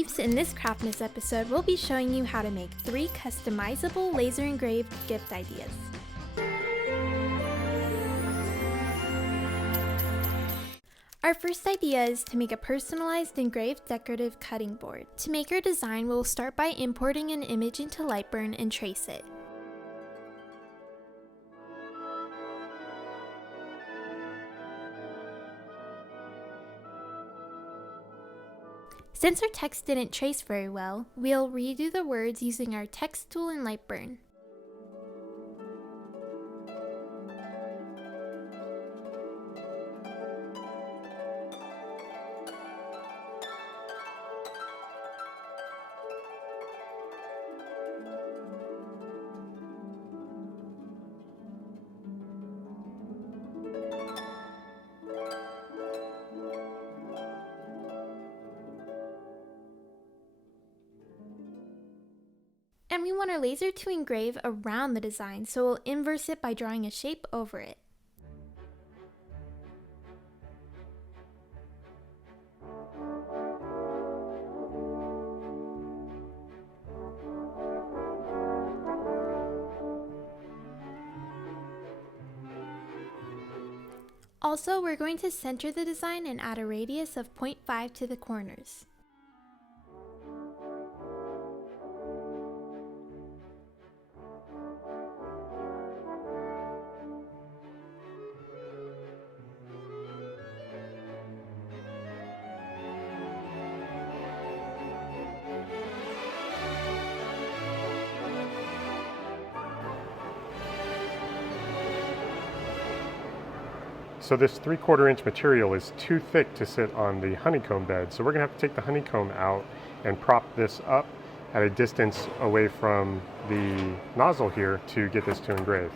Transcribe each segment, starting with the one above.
peeps, in this Craftmas episode, we'll be showing you how to make 3 customizable laser engraved gift ideas. Our first idea is to make a personalized engraved decorative cutting board. To make our design, we'll start by importing an image into Lightburn and trace it. Since our text didn't trace very well, we'll redo the words using our text tool in Lightburn. And we want our laser to engrave around the design, so we'll inverse it by drawing a shape over it. Also, we're going to center the design and add a radius of 0.5 to the corners. So this 3/4 inch material is too thick to sit on the honeycomb bed. So we're gonna have to take the honeycomb out and prop this up at a distance away from the nozzle here to get this to engrave.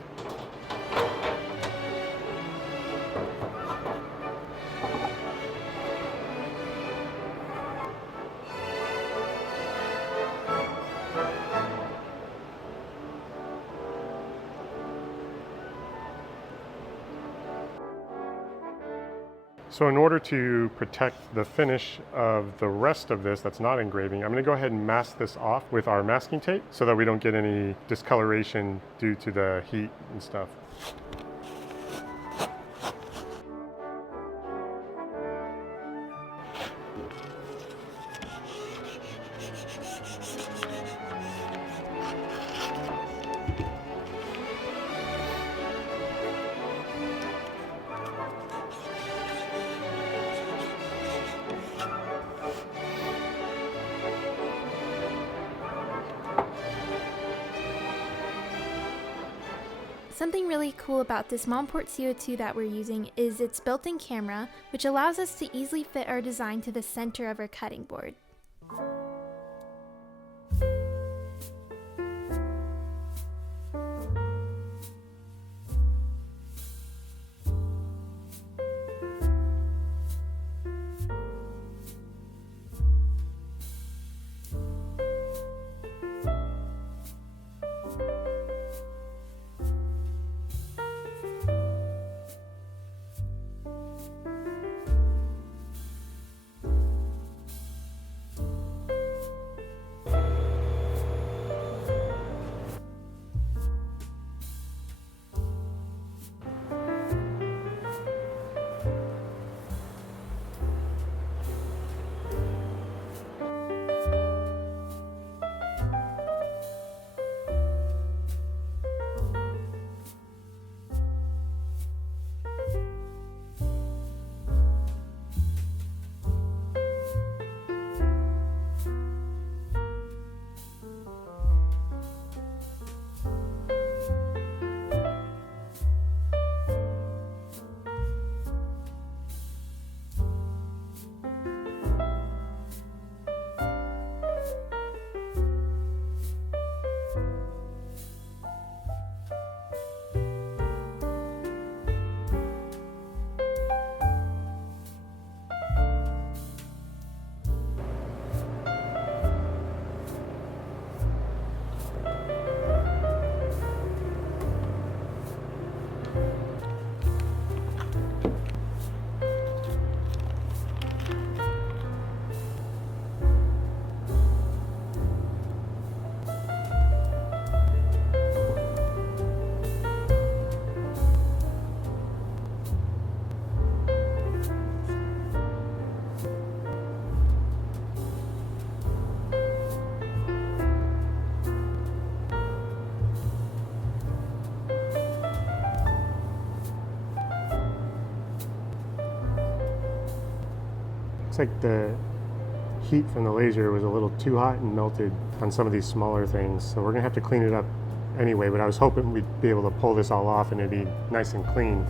So in order to protect the finish of the rest of this that's not engraving, I'm going to go ahead and mask this off with our masking tape so that we don't get any discoloration due to the heat and stuff. Something really cool about this Monport CO2 that we're using is its built-in camera, which allows us to easily fit our design to the center of our cutting board. Looks like the heat from the laser was a little too hot and melted on some of these smaller things, so we're gonna have to clean it up anyway, but I was hoping we'd be able to pull this all off and it'd be nice and clean.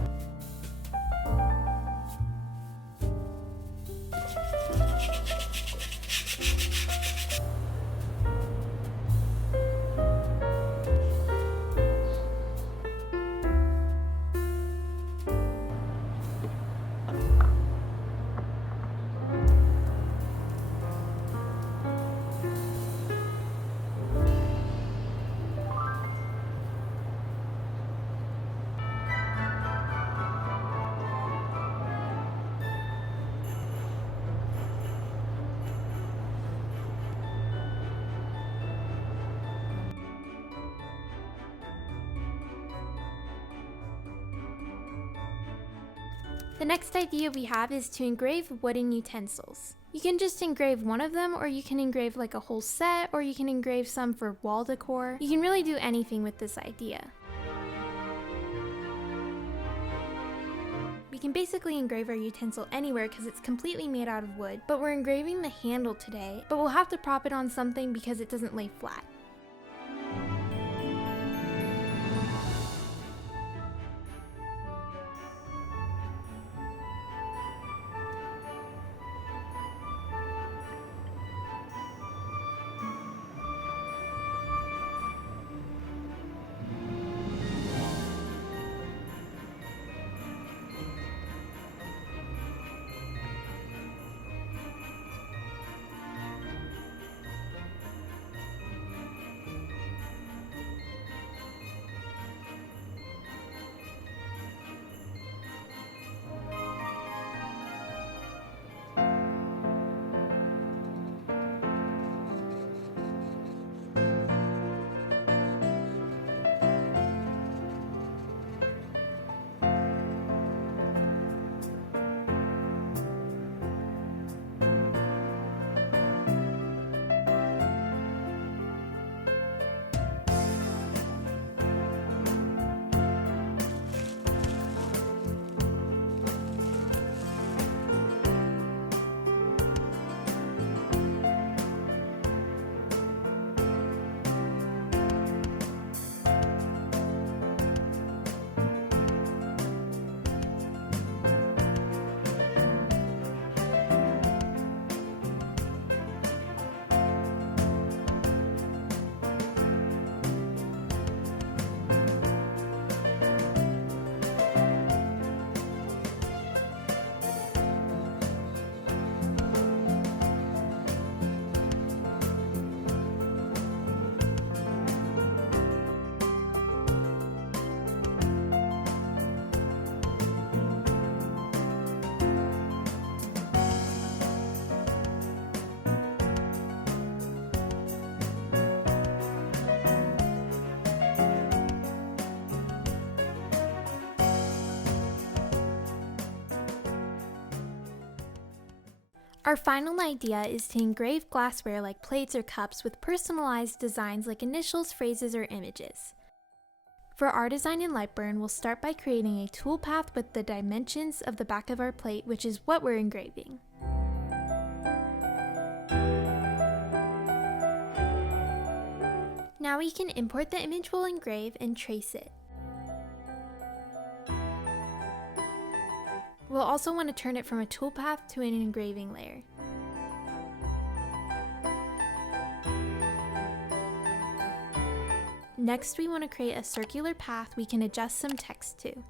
The next idea we have is to engrave wooden utensils. You can just engrave one of them, or you can engrave like a whole set, or you can engrave some for wall decor. You can really do anything with this idea. We can basically engrave our utensil anywhere because it's completely made out of wood, but we're engraving the handle today, but we'll have to prop it on something because it doesn't lay flat. Our final idea is to engrave glassware like plates or cups with personalized designs like initials, phrases, or images. For our design in Lightburn, we'll start by creating a toolpath with the dimensions of the back of our plate, which is what we're engraving. Now we can import the image we'll engrave and trace it. We'll also want to turn it from a toolpath to an engraving layer. Next, we want to create a circular path we can adjust some text to.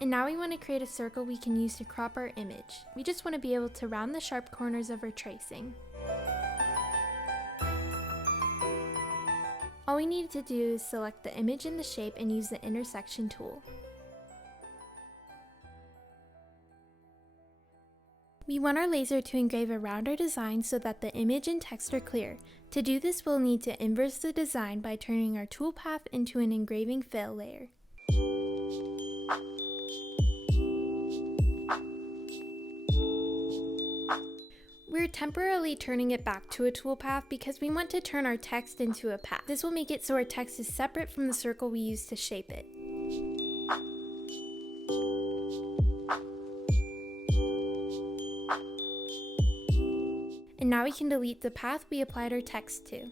And now we want to create a circle we can use to crop our image. We just want to be able to round the sharp corners of our tracing. All we need to do is select the image and the shape and use the intersection tool. We want our laser to engrave around our design so that the image and text are clear. To do this, we'll need to inverse the design by turning our toolpath into an engraving fill layer. We're temporarily turning it back to a toolpath because we want to turn our text into a path. This will make it so our text is separate from the circle we used to shape it. And now we can delete the path we applied our text to.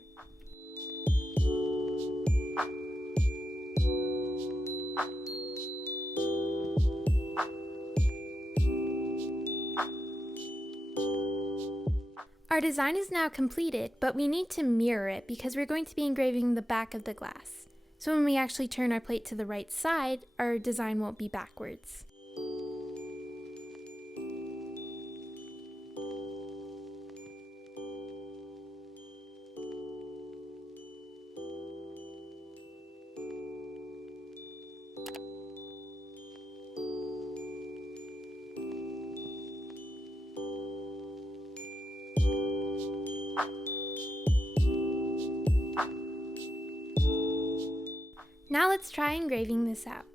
Our design is now completed, but we need to mirror it because we're going to be engraving the back of the glass. So when we actually turn our plate to the right side, our design won't be backwards. Now let's try engraving this out.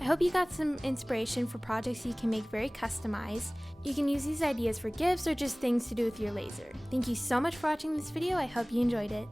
I hope you got some inspiration for projects you can make very customized. You can use these ideas for gifts or just things to do with your laser. Thank you so much for watching this video. I hope you enjoyed it.